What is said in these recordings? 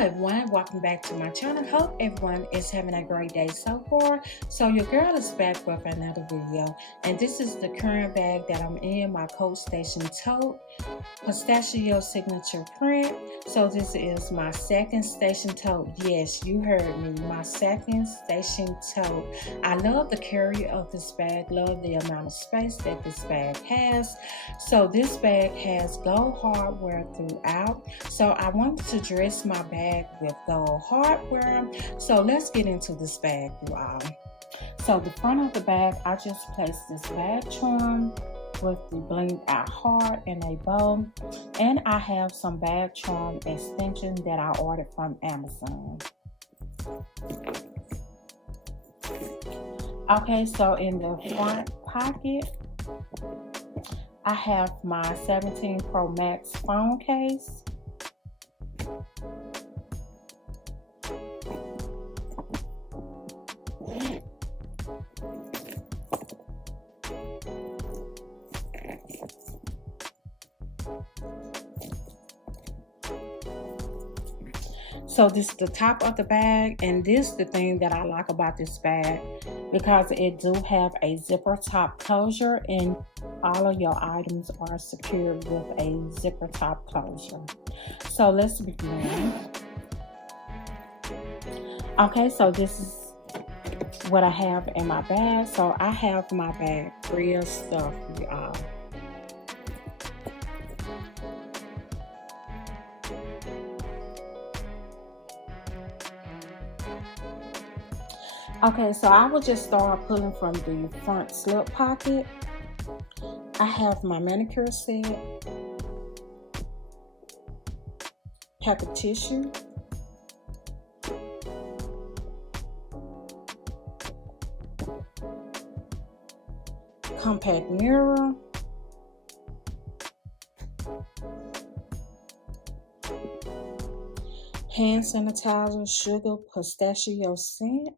everyone, welcome back to my channel. Hope everyone is having a great day so far. So your girl is back with another video, and this is the current bag that I'm in, my Coach Station Tote Pistachio signature print. So this is my second station tote. Yes, you heard me, my second station tote. I love the carry of this bag, love the amount of space that this bag has. So this bag has gold hardware throughout, so I wanted to dress my bag with gold hardware. So let's get into this bag, you all. So the front of the bag, I just placed this bag charm with the blinged out heart and a bow, and I have some bag charm extension that I ordered from Amazon. Okay, so in the front pocket, I have my 17 Pro Max phone case. So this is the top of the bag, and this is the thing that I like about this bag, because it do have a zipper top closure, and all of your items are secured with a zipper top closure. So let's begin. Okay, so this is what I have in my bag. So I have my bag real stuff, y'all. Okay, so I will just start pulling from the front slip pocket. I have my manicure set, pack of tissue, compact mirror, hand sanitizer, sugar, pistachio scent,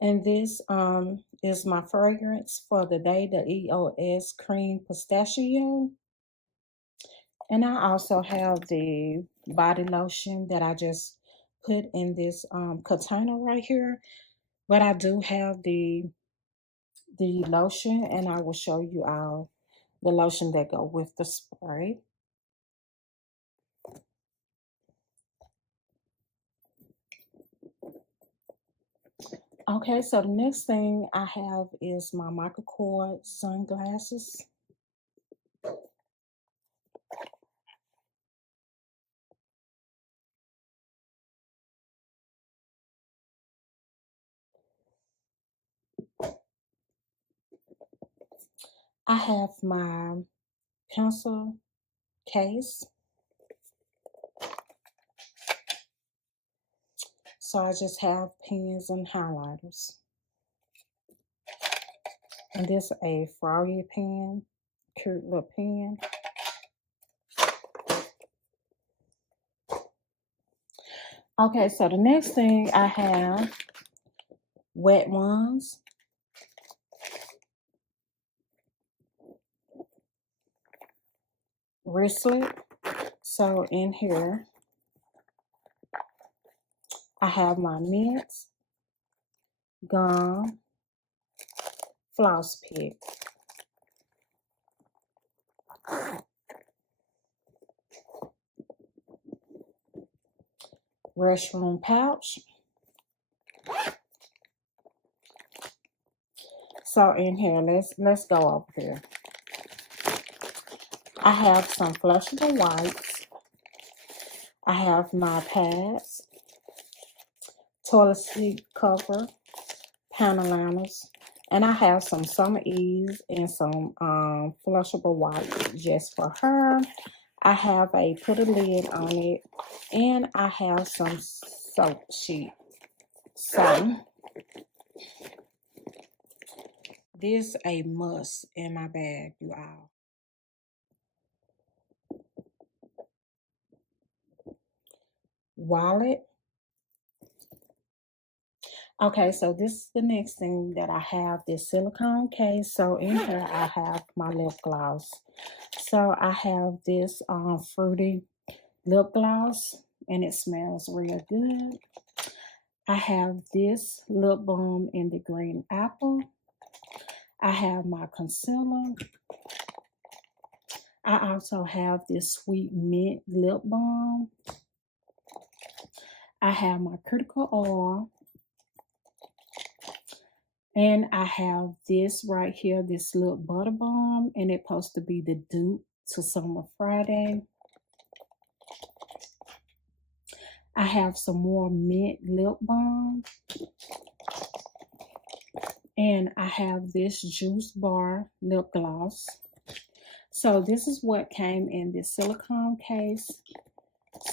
and this is my fragrance for the day, the EOS Cream Pistachio. And I also have the body lotion that I just put in this container right here. But I do have the lotion, and I will show you all the lotion that go with the spray. Okay, so the next thing I have is my Michael Kors sunglasses. I have my pencil case. So I just have pens and highlighters. And this a froggy pen, cute little pen. Okay, so the next thing I have wet ones. Wristlet. So in here, I have my mints, gum, floss pick. Restroom pouch. So in here, let's go over here. I have some flushable wipes. I have my pads, toilet seat cover, panel liners, and I have some Summer Ease and some flushable wipes just for her. I have a put a lid on it, and I have some soap sheet. So this a must in my bag, you all. Wallet. Okay, so this is the next thing that I have, this silicone case. So in here I have my lip gloss. So I have this fruity lip gloss and it smells real good. I have this lip balm in the green apple. I have my concealer. I also have this sweet mint lip balm. I have my critical oil. And I have this right here, this lip butter balm, and it's supposed to be the dupe to Summer Friday. I have some more mint lip balm. And I have this Juice Bar lip gloss. So this is what came in this silicone case.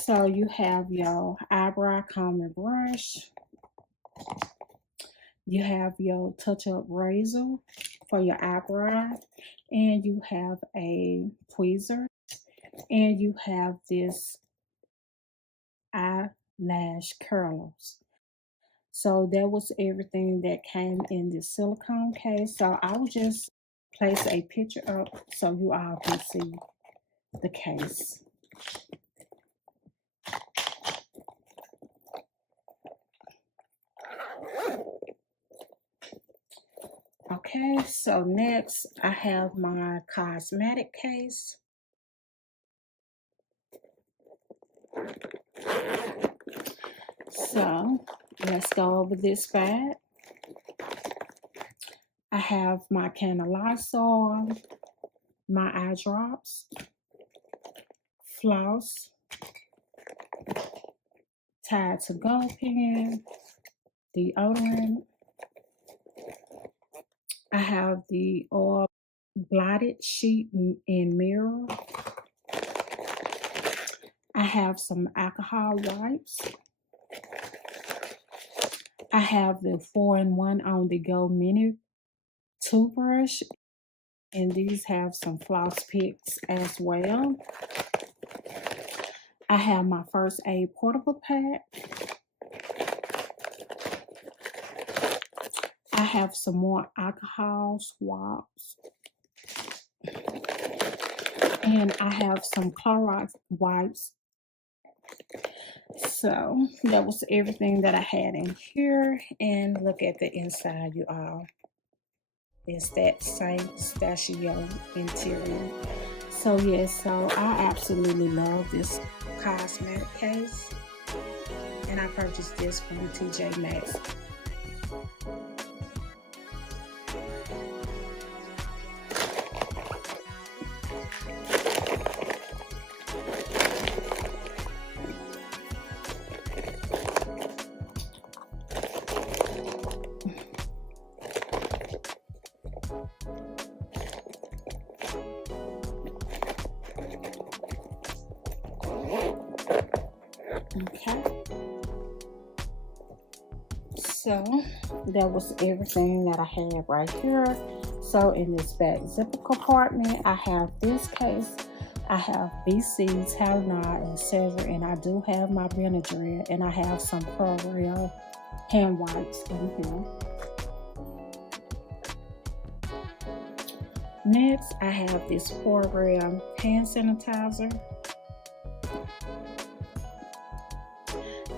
So you have your eyebrow comb and brush. You have your touch-up razor for your eyebrow. And you have a tweezer. And you have this eyelash curlers. So that was everything that came in this silicone case. So I will just place a picture up so you all can see the case. Okay, so next I have my cosmetic case. So let's go over this bag. I have my can of Lysol, my eye drops, floss, Tide to Go pen, deodorant. I have the oil blotted sheet and mirror. I have some alcohol wipes. I have the 4-in-1 on the go mini toothbrush, and these have some floss picks as well. I have my first aid portable pack. I have some more alcohol swabs. And I have some Clorox wipes. So that was everything that I had in here. And look at the inside, you all. It's that same pistachio interior. So yes, so I absolutely love this cosmetic case. And I purchased this from TJ Maxx. Okay. So that was everything that I had right here. So in this back zipper compartment, I have this case. I have BC's, Tylenol, etc. And I do have my Benadryl, and I have some Pro-Real hand wipes in here. Next, I have this Pro-Real hand sanitizer.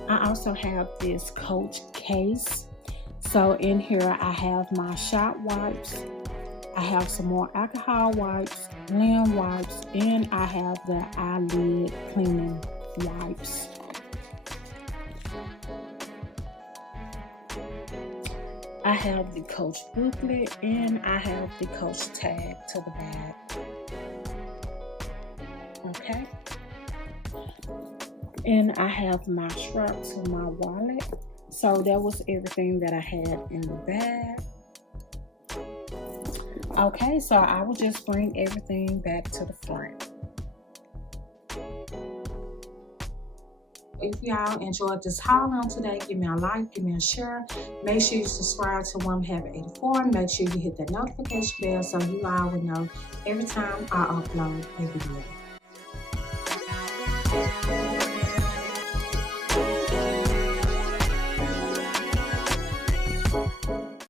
I also have this Coach case. So in here I have my shot wipes. I have some more alcohol wipes, linen wipes, and I have the eyelid cleaning wipes. I have the Coach booklet, and I have the Coach tag to the bag. Okay. And I have my strap to my wallet. So that was everything that I had in the bag. Okay, so I will just bring everything back to the front. If y'all enjoyed this haul on today, give me a like, give me a share. Make sure you subscribe to WIMB 84. Make sure you hit that notification bell so you all will know every time I upload a video.